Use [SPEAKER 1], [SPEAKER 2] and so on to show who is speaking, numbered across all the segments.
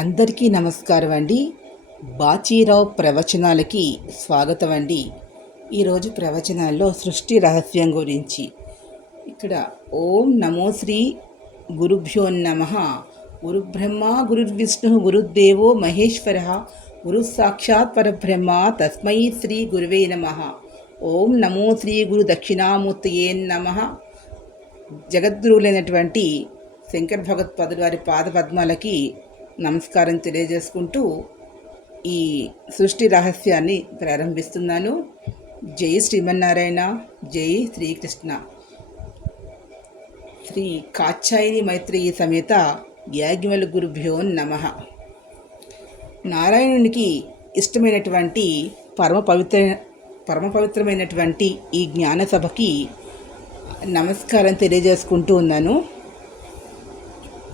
[SPEAKER 1] అందరికీ నమస్కారం అండి బాచీరావు ప్రవచనాలకి స్వాగతం అండి ఈరోజు ప్రవచనాల్లో సృష్టి రహస్యం గురించి ఇక్కడ ఓం నమో శ్రీ గురుభ్యో నమ గురుబ్రహ్మ గురుర్విష్ణు గురుదేవో మహేశ్వర గురు సాక్షాత్ పరబ్రహ్మ తస్మై శ్రీ గురువే నమ ఓం నమో శ్రీ గురు దక్షిణామూర్తియే నమ జగద్గురువులైనటువంటి శంకర భగవత్పాదుల వారి పాదపద్మాలకి నమస్కారం తెలియజేసుకుంటూ ఈ సృష్టి రహస్యాన్ని ప్రారంభిస్తున్నాను జై శ్రీమన్నారాయణ జై శ్రీకృష్ణ శ్రీ కాచాయిని మైత్రేయి సమేత యాగ్మల గురుభ్యో నమ నారాయణునికి ఇష్టమైనటువంటి పరమ పవిత్ర పరమ పవిత్రమైనటువంటి ఈ జ్ఞాన సభకి నమస్కారం తెలియజేసుకుంటూ ఉన్నాను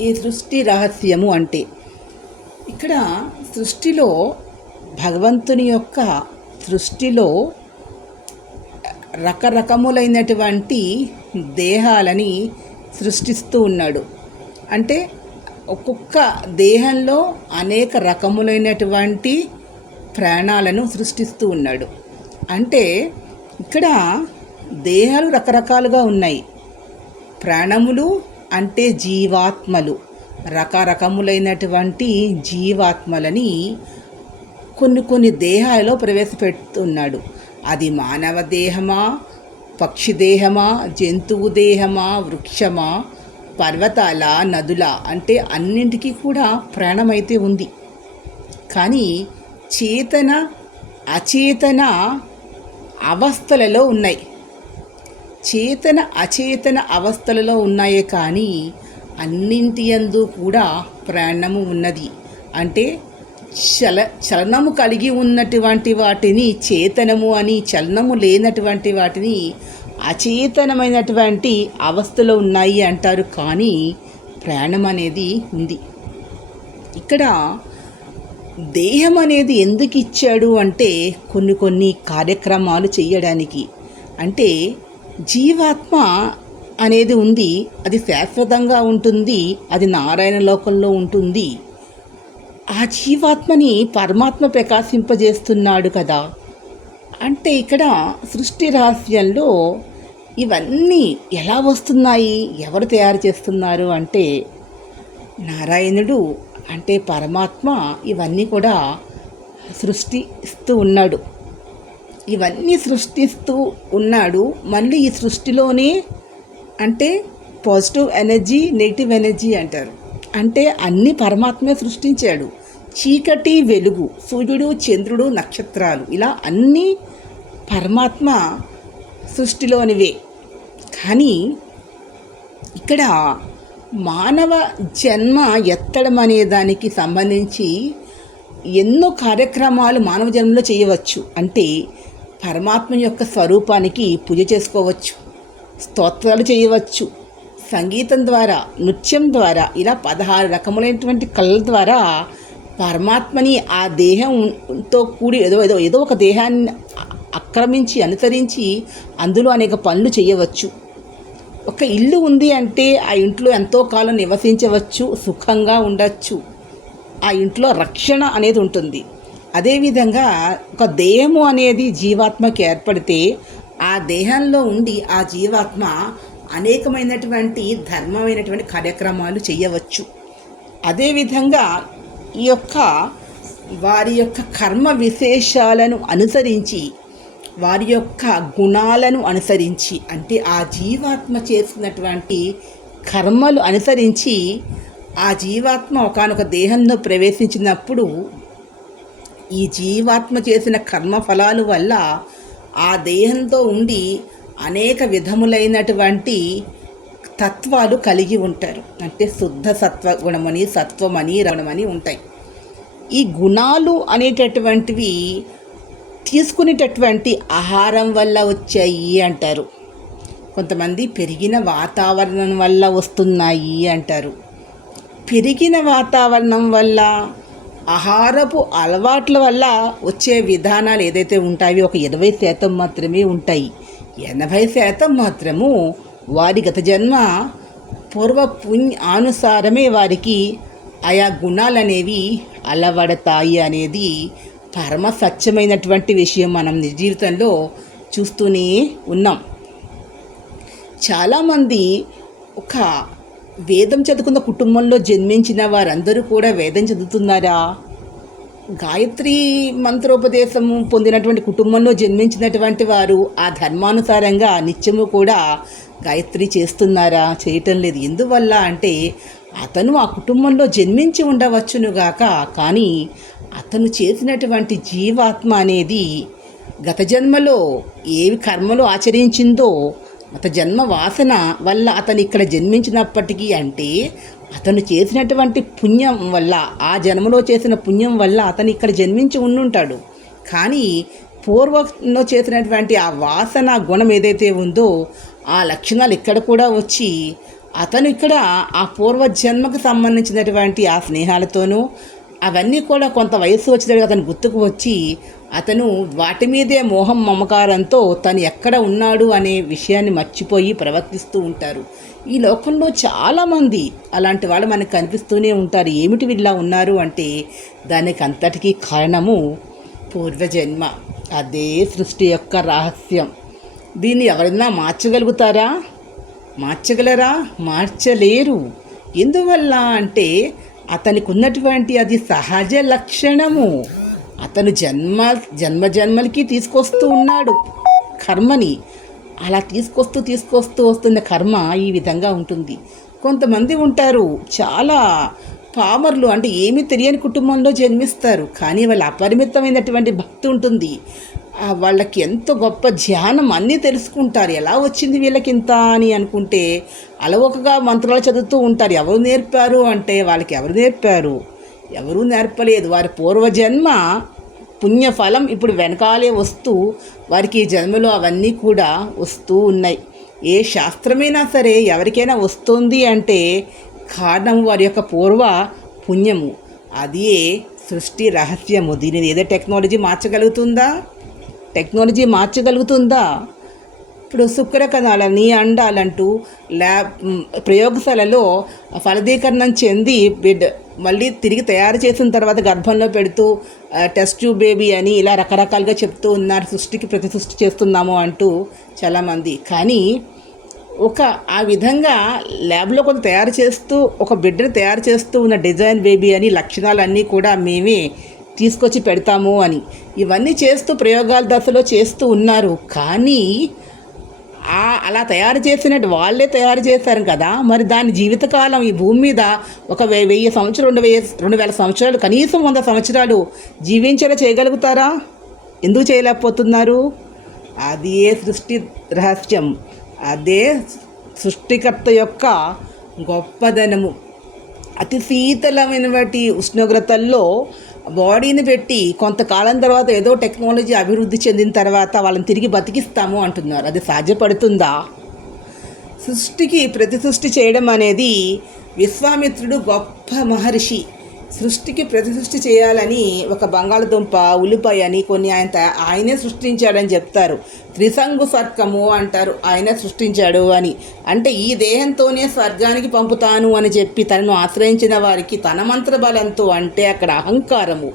[SPEAKER 1] ఈ సృష్టి రహస్యము అంటే ఇక్కడ సృష్టిలో భగవంతుని యొక్క సృష్టిలో రకరకములైనటువంటి దేహాలని సృష్టిస్తూ ఉన్నాడు అంటే ఒక్కొక్క దేహంలో అనేక రకములైనటువంటి ప్రాణాలను సృష్టిస్తూ ఉన్నాడు అంటే ఇక్కడ దేహాలు రకరకాలుగా ఉన్నాయి ప్రాణములు అంటే జీవాత్మలు రకరకములైనటువంటి జీవాత్మలని కొన్ని కొన్ని దేహాలలో ప్రవేశపెడుతున్నాడు అది మానవ దేహమా పక్షి దేహమా జంతువు దేహమా వృక్షమా పర్వతాల నదుల అంటే అన్నింటికీ కూడా ప్రాణమైతే ఉంది కానీ చేతన అచేతన అవస్థలలో ఉన్నాయి చేతన అచేతన అవస్థలలో ఉన్నాయే కానీ అన్నింటియందు కూడా ప్రాణము ఉన్నది అంటే చల చలనము కలిగి ఉన్నటువంటి వాటిని చేతనము అని చలనము లేనటువంటి వాటిని అచేతనమైనటువంటి అవస్థలో ఉన్నాయి అంటారు కానీ ప్రాణం అనేది ఉంది ఇక్కడ దేహం అనేది ఎందుకు ఇచ్చాడు అంటే కొన్ని కొన్ని కార్యక్రమాలు చేయడానికి అంటే జీవాత్మ అనేది ఉంది అది శాశ్వతంగా ఉంటుంది అది నారాయణ లోకంలో ఉంటుంది ఆ జీవాత్మని పరమాత్మ ప్రకాశింపజేస్తున్నాడు కదా అంటే ఇక్కడ సృష్టి రహస్యంలో ఇవన్నీ ఎలా వస్తున్నాయి ఎవరు తయారు చేస్తున్నారు అంటే నారాయణుడు అంటే పరమాత్మ ఇవన్నీ కూడా సృష్టిస్తూ ఉన్నాడు ఇవన్నీ సృష్టిస్తూ ఉన్నాడు మళ్ళీ ఈ సృష్టిలోనే అంటే పాజిటివ్ ఎనర్జీ నెగిటివ్ ఎనర్జీ అంటారు అంటే అన్ని పరమాత్మే సృష్టించాడు చీకటి వెలుగు సూర్యుడు చంద్రుడు నక్షత్రాలు ఇలా అన్నీ పరమాత్మ సృష్టిలోనివే కానీ ఇక్కడ మానవ జన్మ ఎత్తడం అనే దానికి సంబంధించి ఎన్నో కార్యక్రమాలు మానవ జన్మలో చేయవచ్చు అంటే పరమాత్మ యొక్క స్వరూపానికి పూజ చేసుకోవచ్చు స్తోత్రాలు చేయవచ్చు సంగీతం ద్వారా నృత్యం ద్వారా ఇలా పదహారు రకములైనటువంటి కళల ద్వారా పరమాత్మని ఆ దేహంతో కూడి ఏదో ఏదో ఏదో ఒక దేహాన్ని ఆక్రమించి అనుసరించి అందులో అనేక పనులు చేయవచ్చు ఒక ఇల్లు ఉంది అంటే ఆ ఇంట్లో ఎంతో కాలం నివసించవచ్చు సుఖంగా ఉండొచ్చు ఆ ఇంట్లో రక్షణ అనేది ఉంటుంది అదేవిధంగా ఒక దేహము అనేది జీవాత్మకి ఏర్పడితే ఆ దేహంలో ఉండి ఆ జీవాత్మ అనేకమైనటువంటి ధర్మమైనటువంటి కార్యక్రమాలు చేయవచ్చు అదేవిధంగా ఈ యొక్క వారి యొక్క కర్మ విశేషాలను అనుసరించి వారి యొక్క గుణాలను అనుసరించి అంటే ఆ జీవాత్మ చేసినటువంటి కర్మలు అనుసరించి ఆ జీవాత్మ ఒకనొక దేహంలో ప్రవేశించినప్పుడు ఈ జీవాత్మ చేసిన కర్మ ఫలాలు వల్ల ఆ దేహంతో ఉండి అనేక విధములైనటువంటి తత్వాలు కలిగి ఉంటారు అంటే శుద్ధ సత్వ గుణమని సత్వమని రమణమని ఉంటాయి ఈ గుణాలు అనేటటువంటివి తీసుకునేటటువంటి ఆహారం వల్ల వచ్చాయి అంటారు కొంతమంది పెరిగిన వాతావరణం వల్ల వస్తున్నాయి అంటారు పెరిగిన వాతావరణం వల్ల ఆహారపు అలవాట్ల వల్ల వచ్చే విధానాలు ఏదైతే ఉంటాయో ఒక ఇరవై శాతం మాత్రమే ఉంటాయి ఎనభై శాతం మాత్రము వారి గత జన్మ పూర్వ పుణ్య అనుసారమే వారికి ఆయా గుణాలనేవి అలవడతాయి అనేది పరమ సత్యమైనటువంటి విషయం మనం నిజ జీవితంలో చూస్తూనే ఉన్నాం చాలామంది ఒక వేదం చదువుకున్న కుటుంబంలో జన్మించిన వారందరూ కూడా వేదం చదువుతున్నారా గాయత్రి మంత్రోపదేశం పొందినటువంటి కుటుంబంలో జన్మించినటువంటి వారు ఆ ధర్మానుసారంగా నిత్యము కూడా గాయత్రి చేస్తున్నారా చేయటం లేదు ఎందువల్ల అంటే అతను ఆ కుటుంబంలో జన్మించి ఉండవచ్చునుగాక కానీ అతను చేసినటువంటి జీవాత్మ అనేది గత జన్మలో ఏవి కర్మలు ఆచరించిందో అత జన్మ వాసన వల్ల అతను ఇక్కడ జన్మించినప్పటికీ అంటే అతను చేసినటువంటి పుణ్యం వల్ల ఆ జన్మలో చేసిన పుణ్యం వల్ల అతను ఇక్కడ జన్మించి ఉండుంటాడు కానీ పూర్వంలో చేసినటువంటి ఆ వాసన గుణం ఏదైతే ఉందో ఆ లక్షణాలు ఇక్కడ కూడా వచ్చి అతను ఇక్కడ ఆ పూర్వజన్మకు సంబంధించినటువంటి ఆ స్నేహాలతోనూ అవన్నీ కూడా కొంత వయస్సు వచ్చేసరికి అతను గుర్తుకు వచ్చి అతను వాటి మీదే మోహం మమకారంతో తను ఎక్కడ ఉన్నాడు అనే విషయాన్ని మర్చిపోయి ప్రవర్తిస్తూ ఉంటారు ఈ లోకంలో చాలామంది అలాంటి వాళ్ళు మనకు కనిపిస్తూనే ఉంటారు ఏమిటి వీళ్ళ ఉన్నారు అంటే దానికి అంతటికీ కారణము పూర్వజన్మ అదే సృష్టి యొక్క రహస్యం దీన్ని ఎవరైనా మార్చగలుగుతారా మార్చగలరా మార్చలేరు ఎందువల్ల అంటే అతనికి ఉన్నటువంటి అది సహజ లక్షణము అతను జన్మ జన్మ జన్మలకి తీసుకొస్తూ ఉన్నాడు కర్మని అలా తీసుకొస్తూ తీసుకొస్తూ వస్తున్న కర్మ ఈ విధంగా ఉంటుంది కొంతమంది ఉంటారు చాలా పామర్లు అంటే ఏమీ తెలియని కుటుంబంలో జన్మిస్తారు కానీ వాళ్ళ అపరిమితమైనటువంటి భక్తి ఉంటుంది వాళ్ళకి ఎంత గొప్ప ధ్యానం అన్నీ తెలుసుకుంటారు ఎలా వచ్చింది వీళ్ళకి ఇంత అని అనుకుంటే అలవకగా మంత్రాలు చదువుతూ ఉంటారు ఎవరు నేర్పారు అంటే వాళ్ళకి ఎవరు నేర్పారు ఎవరూ నేర్పలేదు వారి పూర్వజన్మ పుణ్యఫలం ఇప్పుడు వెనకాలే వస్తూ వారికి ఈ జన్మలో అవన్నీ కూడా వస్తూ ఉన్నాయి ఏ శాస్త్రమైనా సరే ఎవరికైనా వస్తుంది అంటే కారణం వారి యొక్క పూర్వ పుణ్యము అది సృష్టి రహస్యము దీనిని ఏదో టెక్నాలజీ మార్చగలుగుతుందా టెక్నాలజీ మార్చగలుగుతుందా ఇప్పుడు శుక్ర నీ అండాలంటూ ల్యాబ్ ప్రయోగశాలలో ఫలదీకరణం చెంది బిడ్ మళ్ళీ తిరిగి తయారు చేసిన తర్వాత గర్భంలో పెడుతూ టెస్ట్ ట్యూబ్ బేబీ అని ఇలా రకరకాలుగా చెప్తూ ఉన్నారు సృష్టికి ప్రతి సృష్టి చేస్తున్నాము అంటూ చాలామంది కానీ ఒక ఆ విధంగా ల్యాబ్లో కొంత తయారు చేస్తూ ఒక బిడ్డను తయారు చేస్తూ ఉన్న డిజైన్ బేబీ అని లక్షణాలన్నీ కూడా మేమే తీసుకొచ్చి పెడతాము అని ఇవన్నీ చేస్తూ ప్రయోగాల దశలో చేస్తూ ఉన్నారు కానీ ఆ అలా తయారు చేసినట్టు వాళ్ళే తయారు చేశారు కదా మరి దాని జీవితకాలం ఈ భూమి మీద ఒక వెయ్యి సంవత్సరం రెండు వెయ్యి రెండు వేల సంవత్సరాలు కనీసం వంద సంవత్సరాలు జీవించేలా చేయగలుగుతారా ఎందుకు చేయలేకపోతున్నారు అది ఏ సృష్టి రహస్యం అదే సృష్టికర్త యొక్క గొప్పదనము అతి శీతలమైన వాటి ఉష్ణోగ్రతల్లో బాడీని పెట్టి కొంతకాలం తర్వాత ఏదో టెక్నాలజీ అభివృద్ధి చెందిన తర్వాత వాళ్ళని తిరిగి బతికిస్తాము అంటున్నారు అది సాధ్యపడుతుందా సృష్టికి ప్రతి సృష్టి చేయడం అనేది విశ్వామిత్రుడు గొప్ప మహర్షి సృష్టికి ప్రతిసృష్టి చేయాలని ఒక బంగాళదుంప అని కొన్ని ఆయన ఆయనే సృష్టించాడని చెప్తారు త్రిసంగు స్వర్గము అంటారు ఆయనే సృష్టించాడు అని అంటే ఈ దేహంతోనే స్వర్గానికి పంపుతాను అని చెప్పి తనను ఆశ్రయించిన వారికి తన మంత్ర బలంతో అంటే అక్కడ అహంకారము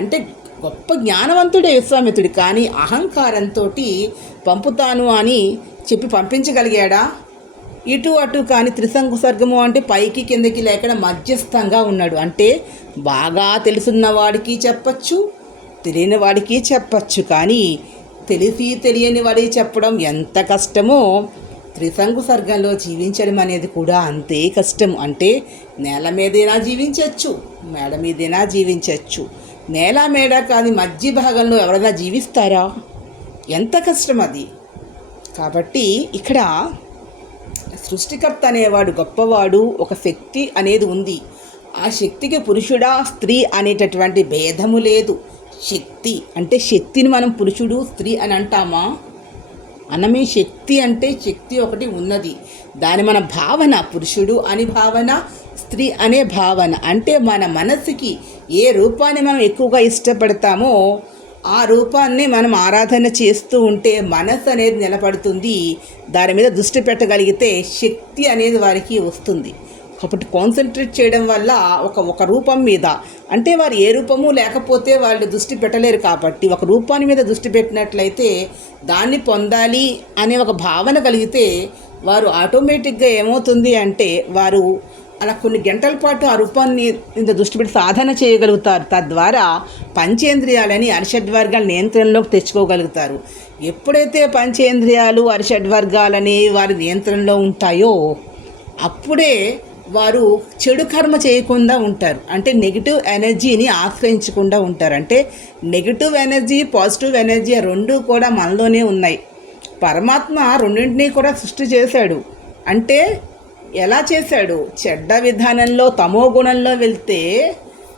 [SPEAKER 1] అంటే గొప్ప జ్ఞానవంతుడే విశ్వామిత్రుడు కానీ అహంకారంతో పంపుతాను అని చెప్పి పంపించగలిగాడా ఇటు అటు కానీ త్రిసంగు సర్గము అంటే పైకి కిందకి లేక మధ్యస్థంగా ఉన్నాడు అంటే బాగా తెలుసున్న వాడికి చెప్పచ్చు తెలియని వాడికి చెప్పచ్చు కానీ తెలిసి తెలియని వాడికి చెప్పడం ఎంత కష్టమో త్రిసంగు సర్గంలో జీవించడం అనేది కూడా అంతే కష్టం అంటే నేల మీదైనా జీవించవచ్చు మేడ మీదైనా జీవించవచ్చు నేల మేడ కాని మధ్య భాగంలో ఎవరైనా జీవిస్తారా ఎంత కష్టం అది కాబట్టి ఇక్కడ సృష్టికర్త అనేవాడు గొప్పవాడు ఒక శక్తి అనేది ఉంది ఆ శక్తికి పురుషుడా స్త్రీ అనేటటువంటి భేదము లేదు శక్తి అంటే శక్తిని మనం పురుషుడు స్త్రీ అని అంటామా అనమే శక్తి అంటే శక్తి ఒకటి ఉన్నది దాని మన భావన పురుషుడు అని భావన స్త్రీ అనే భావన అంటే మన మనసుకి ఏ రూపాన్ని మనం ఎక్కువగా ఇష్టపడతామో ఆ రూపాన్ని మనం ఆరాధన చేస్తూ ఉంటే మనసు అనేది నిలబడుతుంది దాని మీద దృష్టి పెట్టగలిగితే శక్తి అనేది వారికి వస్తుంది కాబట్టి కాన్సన్ట్రేట్ చేయడం వల్ల ఒక ఒక రూపం మీద అంటే వారు ఏ రూపము లేకపోతే వాళ్ళు దృష్టి పెట్టలేరు కాబట్టి ఒక రూపాన్ని మీద దృష్టి పెట్టినట్లయితే దాన్ని పొందాలి అనే ఒక భావన కలిగితే వారు ఆటోమేటిక్గా ఏమవుతుంది అంటే వారు అలా కొన్ని గంటల పాటు ఆ రూపాన్ని ఇంత దృష్టి పెట్టి సాధన చేయగలుగుతారు తద్వారా పంచేంద్రియాలని అరిషడ్వర్గాల నియంత్రణలోకి తెచ్చుకోగలుగుతారు ఎప్పుడైతే పంచేంద్రియాలు అరిషడ్వర్గాలని వారి నియంత్రణలో ఉంటాయో అప్పుడే వారు చెడు కర్మ చేయకుండా ఉంటారు అంటే నెగిటివ్ ఎనర్జీని ఆశ్రయించకుండా ఉంటారు అంటే నెగిటివ్ ఎనర్జీ పాజిటివ్ ఎనర్జీ రెండు కూడా మనలోనే ఉన్నాయి పరమాత్మ రెండింటినీ కూడా సృష్టి చేశాడు అంటే ఎలా చేశాడు చెడ్డ విధానంలో తమో గుణంలో వెళ్తే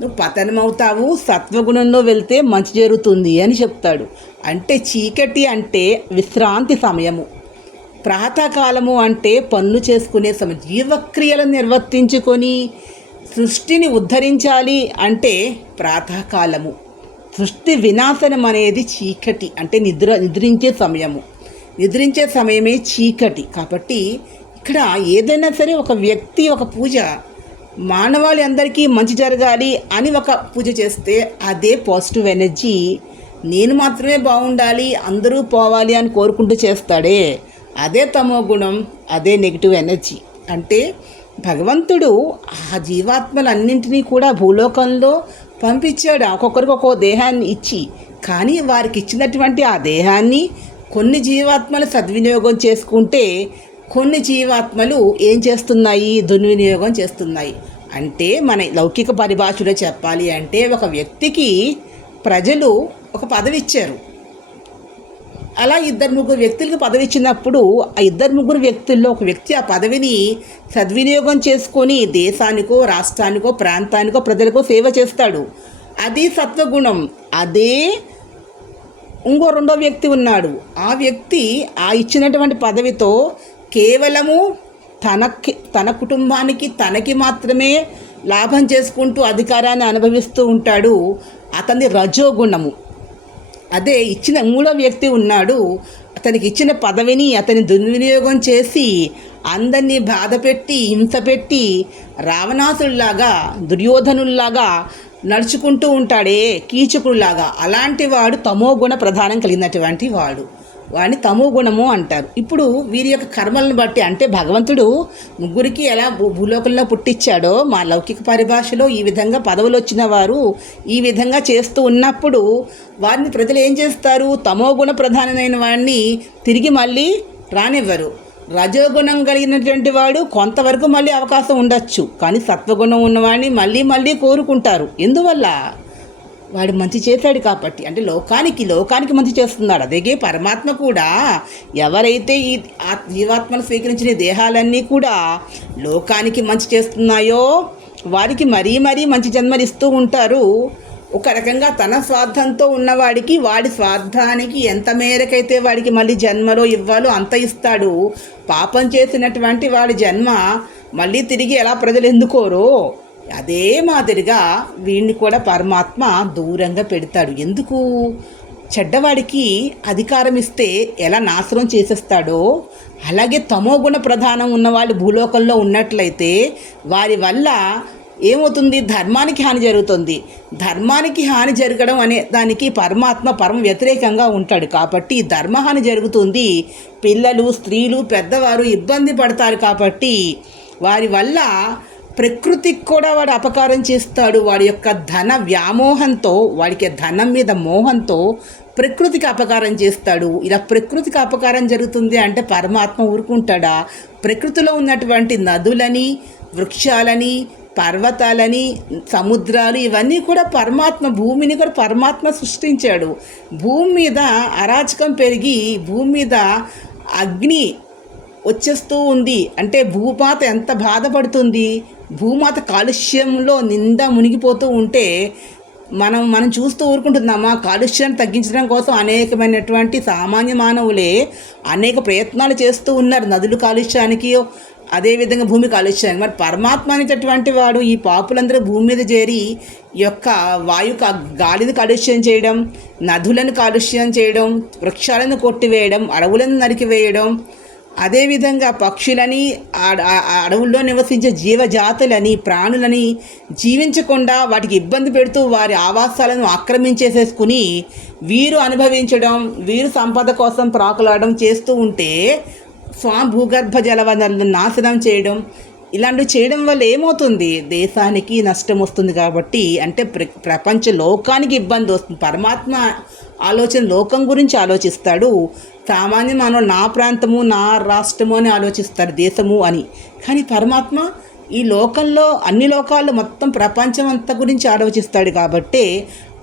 [SPEAKER 1] నువ్వు పతనమవుతావు సత్వగుణంలో వెళ్తే మంచి జరుగుతుంది అని చెప్తాడు అంటే చీకటి అంటే విశ్రాంతి సమయము ప్రాతకాలము అంటే పనులు చేసుకునే సమయం జీవక్రియలను నిర్వర్తించుకొని సృష్టిని ఉద్ధరించాలి అంటే ప్రాతకాలము సృష్టి వినాశనం అనేది చీకటి అంటే నిద్ర నిద్రించే సమయము నిద్రించే సమయమే చీకటి కాబట్టి ఇక్కడ ఏదైనా సరే ఒక వ్యక్తి ఒక పూజ మానవాళి అందరికీ మంచి జరగాలి అని ఒక పూజ చేస్తే అదే పాజిటివ్ ఎనర్జీ నేను మాత్రమే బాగుండాలి అందరూ పోవాలి అని కోరుకుంటూ చేస్తాడే అదే తమో గుణం అదే నెగిటివ్ ఎనర్జీ అంటే భగవంతుడు ఆ జీవాత్మలన్నింటినీ కూడా భూలోకంలో పంపించాడు ఒక్కొక్కరికి ఒక్కో దేహాన్ని ఇచ్చి కానీ వారికి ఇచ్చినటువంటి ఆ దేహాన్ని కొన్ని జీవాత్మలు సద్వినియోగం చేసుకుంటే కొన్ని జీవాత్మలు ఏం చేస్తున్నాయి దుర్వినియోగం చేస్తున్నాయి అంటే మన లౌకిక పరిభాషలో చెప్పాలి అంటే ఒక వ్యక్తికి ప్రజలు ఒక పదవి ఇచ్చారు అలా ఇద్దరు ముగ్గురు వ్యక్తులకు పదవి ఇచ్చినప్పుడు ఆ ఇద్దరు ముగ్గురు వ్యక్తుల్లో ఒక వ్యక్తి ఆ పదవిని సద్వినియోగం చేసుకొని దేశానికో రాష్ట్రానికో ప్రాంతానికో ప్రజలకో సేవ చేస్తాడు అది సత్వగుణం అదే ఇంకో రెండో వ్యక్తి ఉన్నాడు ఆ వ్యక్తి ఆ ఇచ్చినటువంటి పదవితో కేవలము తనకి తన కుటుంబానికి తనకి మాత్రమే లాభం చేసుకుంటూ అధికారాన్ని అనుభవిస్తూ ఉంటాడు అతని రజోగుణము అదే ఇచ్చిన మూడో వ్యక్తి ఉన్నాడు అతనికి ఇచ్చిన పదవిని అతని దుర్వినియోగం చేసి అందరినీ బాధ పెట్టి హింస పెట్టి రావణాసుల్లాగా దుర్యోధనుల్లాగా నడుచుకుంటూ ఉంటాడే కీచకుడులాగా అలాంటి వాడు తమోగుణ ప్రధానం కలిగినటువంటి వాడు వాడిని తమో గుణము అంటారు ఇప్పుడు వీరి యొక్క కర్మలను బట్టి అంటే భగవంతుడు ముగ్గురికి ఎలా భూలోకంలో పుట్టించాడో మా లౌకిక పరిభాషలో ఈ విధంగా పదవులు వచ్చిన వారు ఈ విధంగా చేస్తూ ఉన్నప్పుడు వారిని ప్రజలు ఏం చేస్తారు తమో గుణ ప్రధానమైన వాడిని తిరిగి మళ్ళీ రానివ్వరు రజోగుణం కలిగినటువంటి వాడు కొంతవరకు మళ్ళీ అవకాశం ఉండొచ్చు కానీ సత్వగుణం ఉన్నవాడిని మళ్ళీ మళ్ళీ కోరుకుంటారు ఎందువల్ల వాడు మంచి చేశాడు కాబట్టి అంటే లోకానికి లోకానికి మంచి చేస్తున్నాడు అదేగే పరమాత్మ కూడా ఎవరైతే ఈ జీవాత్మను స్వీకరించిన దేహాలన్నీ కూడా లోకానికి మంచి చేస్తున్నాయో వారికి మరీ మరీ మంచి జన్మలిస్తూ ఉంటారు ఒక రకంగా తన స్వార్థంతో ఉన్నవాడికి వాడి స్వార్థానికి ఎంత మేరకైతే వాడికి మళ్ళీ జన్మలో ఇవ్వాలో అంత ఇస్తాడు పాపం చేసినటువంటి వాడి జన్మ మళ్ళీ తిరిగి ఎలా ప్రజలు ఎందుకోరో అదే మాదిరిగా వీడిని కూడా పరమాత్మ దూరంగా పెడతాడు ఎందుకు చెడ్డవాడికి అధికారం ఇస్తే ఎలా నాశనం చేసేస్తాడో అలాగే తమోగుణ ప్రధానం ఉన్నవాళ్ళు భూలోకంలో ఉన్నట్లయితే వారి వల్ల ఏమవుతుంది ధర్మానికి హాని జరుగుతుంది ధర్మానికి హాని జరగడం అనే దానికి పరమాత్మ పరమ వ్యతిరేకంగా ఉంటాడు కాబట్టి ధర్మహాని జరుగుతుంది పిల్లలు స్త్రీలు పెద్దవారు ఇబ్బంది పడతారు కాబట్టి వారి వల్ల ప్రకృతికి కూడా వాడు అపకారం చేస్తాడు వాడి యొక్క ధన వ్యామోహంతో వాడికి ధనం మీద మోహంతో ప్రకృతికి అపకారం చేస్తాడు ఇలా ప్రకృతికి అపకారం జరుగుతుంది అంటే పరమాత్మ ఊరుకుంటాడా ప్రకృతిలో ఉన్నటువంటి నదులని వృక్షాలని పర్వతాలని సముద్రాలు ఇవన్నీ కూడా పరమాత్మ భూమిని కూడా పరమాత్మ సృష్టించాడు భూమి మీద అరాచకం పెరిగి భూమి మీద అగ్ని వచ్చేస్తూ ఉంది అంటే భూపాత ఎంత బాధపడుతుంది భూమాత కాలుష్యంలో నింద మునిగిపోతూ ఉంటే మనం మనం చూస్తూ ఆ కాలుష్యాన్ని తగ్గించడం కోసం అనేకమైనటువంటి సామాన్య మానవులే అనేక ప్రయత్నాలు చేస్తూ ఉన్నారు నదులు కాలుష్యానికి అదేవిధంగా భూమి కాలుష్యానికి మరి పరమాత్మ అనేటటువంటి వాడు ఈ పాపులందరూ భూమి మీద చేరి యొక్క వాయు గాలిని కాలుష్యం చేయడం నదులను కాలుష్యం చేయడం వృక్షాలను కొట్టివేయడం అడవులను నరికివేయడం అదేవిధంగా పక్షులని అడవుల్లో నివసించే జీవజాతులని ప్రాణులని జీవించకుండా వాటికి ఇబ్బంది పెడుతూ వారి ఆవాసాలను ఆక్రమించేసేసుకుని వీరు అనుభవించడం వీరు సంపద కోసం ప్రాకులాడడం చేస్తూ ఉంటే స్వా భూగర్భ జలవనరులను నాశనం చేయడం ఇలాంటివి చేయడం వల్ల ఏమవుతుంది దేశానికి నష్టం వస్తుంది కాబట్టి అంటే ప్ర ప్రపంచ లోకానికి ఇబ్బంది వస్తుంది పరమాత్మ ఆలోచన లోకం గురించి ఆలోచిస్తాడు సామాన్య మానవుడు నా ప్రాంతము నా రాష్ట్రము అని ఆలోచిస్తారు దేశము అని కానీ పరమాత్మ ఈ లోకంలో అన్ని లోకాలు మొత్తం ప్రపంచం అంతా గురించి ఆలోచిస్తాడు కాబట్టి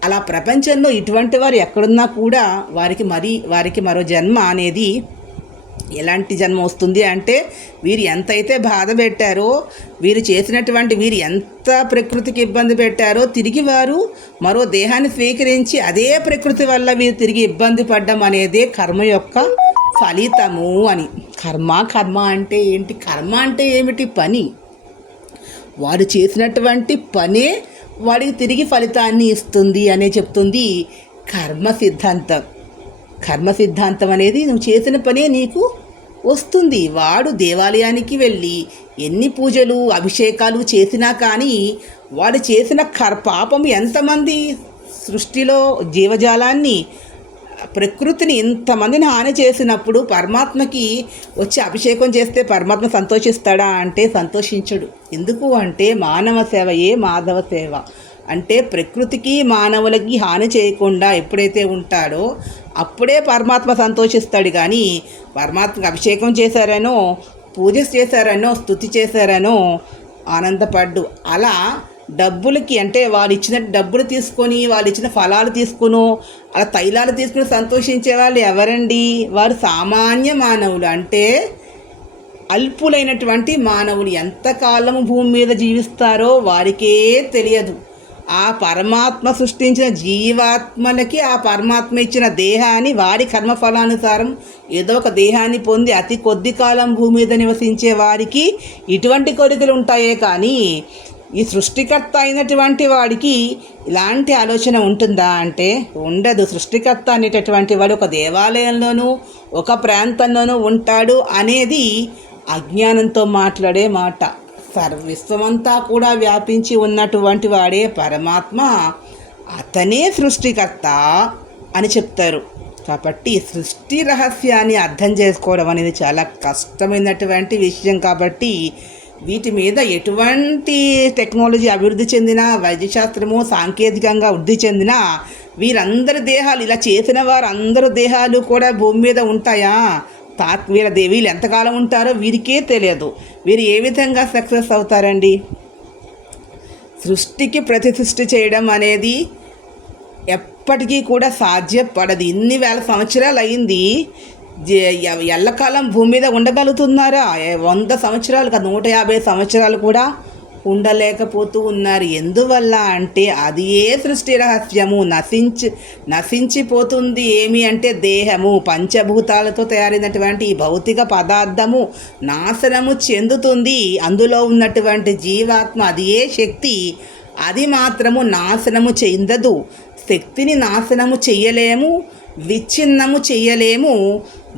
[SPEAKER 1] అలా ప్రపంచంలో ఇటువంటి వారు ఎక్కడున్నా కూడా వారికి మరీ వారికి మరో జన్మ అనేది ఎలాంటి జన్మ వస్తుంది అంటే వీరు ఎంతైతే బాధ పెట్టారో వీరు చేసినటువంటి వీరు ఎంత ప్రకృతికి ఇబ్బంది పెట్టారో తిరిగి వారు మరో దేహాన్ని స్వీకరించి అదే ప్రకృతి వల్ల వీరు తిరిగి ఇబ్బంది పడడం అనేదే కర్మ యొక్క ఫలితము అని కర్మ కర్మ అంటే ఏంటి కర్మ అంటే ఏమిటి పని వారు చేసినటువంటి పనే వాడికి తిరిగి ఫలితాన్ని ఇస్తుంది అనే చెప్తుంది కర్మ సిద్ధాంతం కర్మ సిద్ధాంతం అనేది నువ్వు చేసిన పనే నీకు వస్తుంది వాడు దేవాలయానికి వెళ్ళి ఎన్ని పూజలు అభిషేకాలు చేసినా కానీ వాడు చేసిన కర్ పాపం ఎంతమంది సృష్టిలో జీవజాలాన్ని ప్రకృతిని ఇంతమందిని హాని చేసినప్పుడు పరమాత్మకి వచ్చి అభిషేకం చేస్తే పరమాత్మ సంతోషిస్తాడా అంటే సంతోషించడు ఎందుకు అంటే మానవ సేవయే మాధవ సేవ అంటే ప్రకృతికి మానవులకి హాని చేయకుండా ఎప్పుడైతే ఉంటాడో అప్పుడే పరమాత్మ సంతోషిస్తాడు కానీ పరమాత్మకు అభిషేకం చేశారనో పూజ చేశారనో స్థుతి చేశారనో ఆనందపడ్డు అలా డబ్బులకి అంటే వాళ్ళు ఇచ్చిన డబ్బులు తీసుకొని వాళ్ళు ఇచ్చిన ఫలాలు తీసుకును అలా తైలాలు తీసుకుని సంతోషించే వాళ్ళు ఎవరండి వారు సామాన్య మానవులు అంటే అల్పులైనటువంటి మానవులు ఎంతకాలం భూమి మీద జీవిస్తారో వారికే తెలియదు ఆ పరమాత్మ సృష్టించిన జీవాత్మలకి ఆ పరమాత్మ ఇచ్చిన దేహాన్ని వారి కర్మఫలానుసారం ఏదో ఒక దేహాన్ని పొంది అతి కొద్ది కాలం భూమి మీద నివసించే వారికి ఇటువంటి కోరికలు ఉంటాయే కానీ ఈ సృష్టికర్త అయినటువంటి వాడికి ఇలాంటి ఆలోచన ఉంటుందా అంటే ఉండదు సృష్టికర్త అనేటటువంటి వాడు ఒక దేవాలయంలోనూ ఒక ప్రాంతంలోనూ ఉంటాడు అనేది అజ్ఞానంతో మాట్లాడే మాట సర్వస్వమంతా కూడా వ్యాపించి ఉన్నటువంటి వాడే పరమాత్మ అతనే సృష్టికర్త అని చెప్తారు కాబట్టి సృష్టి రహస్యాన్ని అర్థం చేసుకోవడం అనేది చాలా కష్టమైనటువంటి విషయం కాబట్టి వీటి మీద ఎటువంటి టెక్నాలజీ అభివృద్ధి చెందిన వైద్యశాస్త్రము సాంకేతికంగా వృద్ధి చెందిన వీరందరి దేహాలు ఇలా చేసిన వారందరి దేహాలు కూడా భూమి మీద ఉంటాయా తా వీళ్ళ వీళ్ళు ఎంతకాలం ఉంటారో వీరికే తెలియదు వీరు ఏ విధంగా సక్సెస్ అవుతారండి సృష్టికి ప్రతిసృష్టి చేయడం అనేది ఎప్పటికీ కూడా సాధ్యపడదు ఇన్ని వేల సంవత్సరాలు అయింది ఎల్లకాలం భూమి మీద ఉండగలుగుతున్నారా వంద సంవత్సరాలు కదా నూట యాభై సంవత్సరాలు కూడా ఉండలేకపోతూ ఉన్నారు ఎందువల్ల అంటే అది ఏ సృష్టి రహస్యము నశించి నశించిపోతుంది ఏమి అంటే దేహము పంచభూతాలతో తయారైనటువంటి ఈ భౌతిక పదార్థము నాశనము చెందుతుంది అందులో ఉన్నటువంటి జీవాత్మ అది ఏ శక్తి అది మాత్రము నాశనము చెందదు శక్తిని నాశనము చెయ్యలేము విచ్ఛిన్నము చెయ్యలేము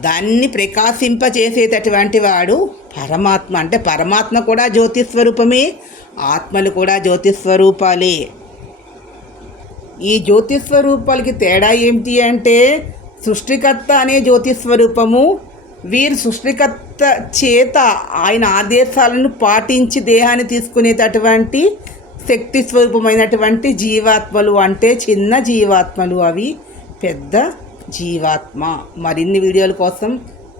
[SPEAKER 1] దాన్ని ప్రకాశింపజేసేటటువంటి వాడు పరమాత్మ అంటే పరమాత్మ కూడా జ్యోతిస్వరూపమే ఆత్మలు కూడా జ్యోతిస్వరూపాలే ఈ జ్యోతిస్వరూపాలకి తేడా ఏమిటి అంటే సృష్టికర్త అనే జ్యోతిస్వరూపము వీరు సృష్టికర్త చేత ఆయన ఆదేశాలను పాటించి దేహాన్ని తీసుకునేటటువంటి శక్తి స్వరూపమైనటువంటి జీవాత్మలు అంటే చిన్న జీవాత్మలు అవి పెద్ద జీవాత్మ మరిన్ని వీడియోల కోసం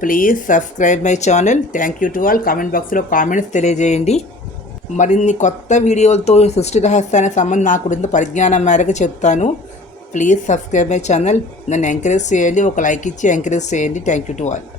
[SPEAKER 1] please subscribe my channel thank you to all comment బాక్స్లో కామెంట్స్ తెలియజేయండి మరిన్ని కొత్త వీడియోలతో సృష్టి రహస్యానికి సంబంధం నాకు ఇంత పరిజ్ఞానం మేరకు చెప్తాను ప్లీజ్ సబ్స్క్రైబ్ మై ఛానల్ నన్ను ఎంకరేజ్ చేయండి ఒక లైక్ ఇచ్చి ఎంకరేజ్ చేయండి థ్యాంక్ యూ టు ఆల్